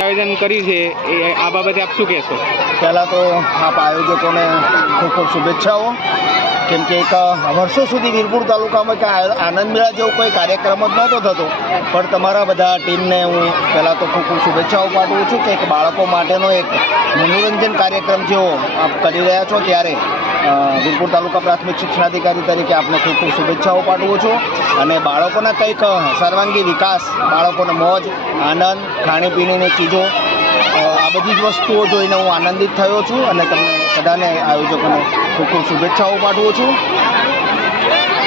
આયોજન કર્યું છે, એ આ બાબતે આપ શું કહેશો? પહેલાં તો આપ આયોજકોને ખૂબ ખૂબ શુભેચ્છાઓ. કેમ કે એક વર્ષો સુધી વીરપુર તાલુકામાં કે આનંદ મેળા જેવો કોઈ કાર્યક્રમ જ નહોતો થતો. પણ તમારા બધા ટીમને હું પહેલાં તો ખૂબ ખૂબ શુભેચ્છાઓ પાઠવું છું કે એક બાળકો માટેનો એક મનોરંજન કાર્યક્રમ જેવો આપ કરી રહ્યા છો ત્યારે વીરપુર તાલુકા પ્રાથમિક શિક્ષણાધિકારી તરીકે આપને ખૂબ ખૂબ શુભેચ્છાઓ પાઠવું છું. અને બાળકોના કંઈક સર્વાંગી વિકાસ, બાળકોને મોજ, આનંદ, ખાણીપીણીની ચીજો આ બધી જ વસ્તુઓ જોઈને હું આનંદિત થયો છું અને તમને બધાને આયોજકોને ખૂબ ખૂબ શુભેચ્છાઓ પાઠવું છું.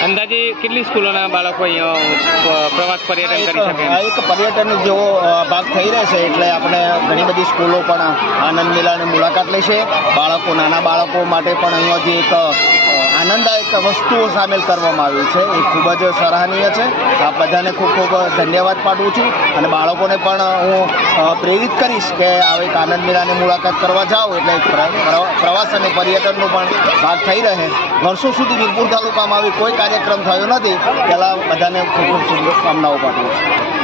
અંદાજે કેટલી સ્કૂલોના બાળકો અહીંયા પ્રવાસ પર્યટન કરી શકે આ એક પર્યટન જેવો ભાગ થઈ રહેશે એટલે આપણે ઘણી બધી સ્કૂલો પણ આનંદ મેળાની મુલાકાત લેશે. બાળકો નાના બાળકો માટે પણ અહીંયા જે એક આનંદદાયક વસ્તુઓ સામેલ કરવામાં આવી છે. એ ખૂબ જ સરાહનીય છે. આ બધાને ખૂબ ખૂબ ધન્યવાદ પાઠવું છું અને બાળકોને પણ હું પ્રેરિત કરીશ કે આવી આનંદ મેળાની મુલાકાત કરવા જાઓ. એટલે પ્રવાસ અને પર્યટનનો પણ ભાગ થઈ રહે. વર્ષો સુધી વીરપુર તાલુકામાં આવી કોઈ કાર્યક્રમ થયો નથી. પહેલાં બધાને ખૂબ ખૂબ શુભકામનાઓ પાઠવું છું.